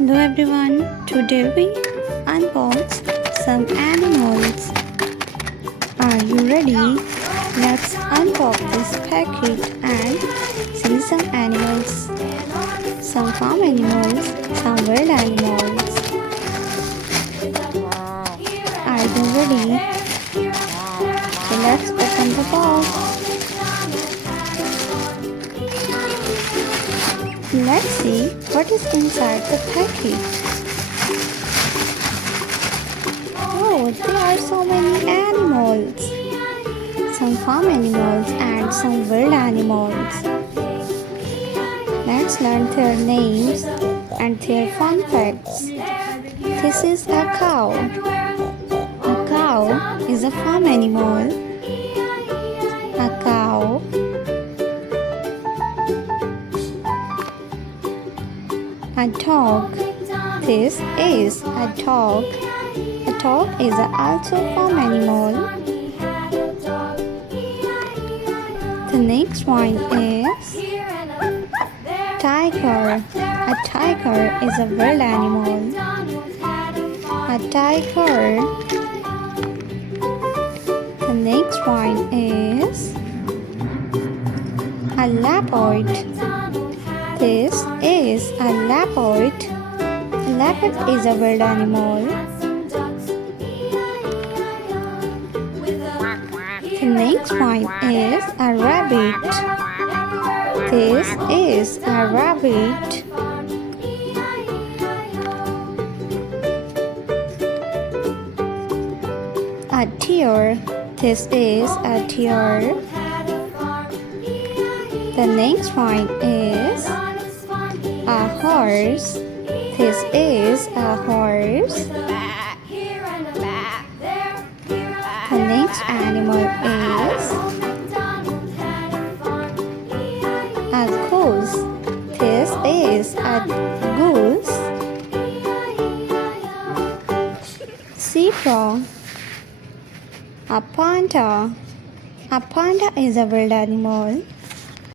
Hello everyone, today we unbox some animals. Are you ready? Let's unbox this packet and see some animals. Some farm animals, some wild animals. Are you ready? Okay, let's open the box. Let's see what is inside the packet. Oh, there are so many animals. Some farm animals and some wild animals. Let's learn their names and their fun facts. This is a cow. A cow is a farm animal. A cow. A dog. This is a dog. A dog is also a farm animal. The next one is tiger. A tiger is a wild animal. A tiger. The next one is a leopard. This is a leopard. A leopard is a wild animal. The next one is a rabbit. This is a rabbit. A deer. This is a deer. The next one is a horse. This is a horse. The next animal is a goose. This is a goose. Zebra. A panda. A panda is a wild animal.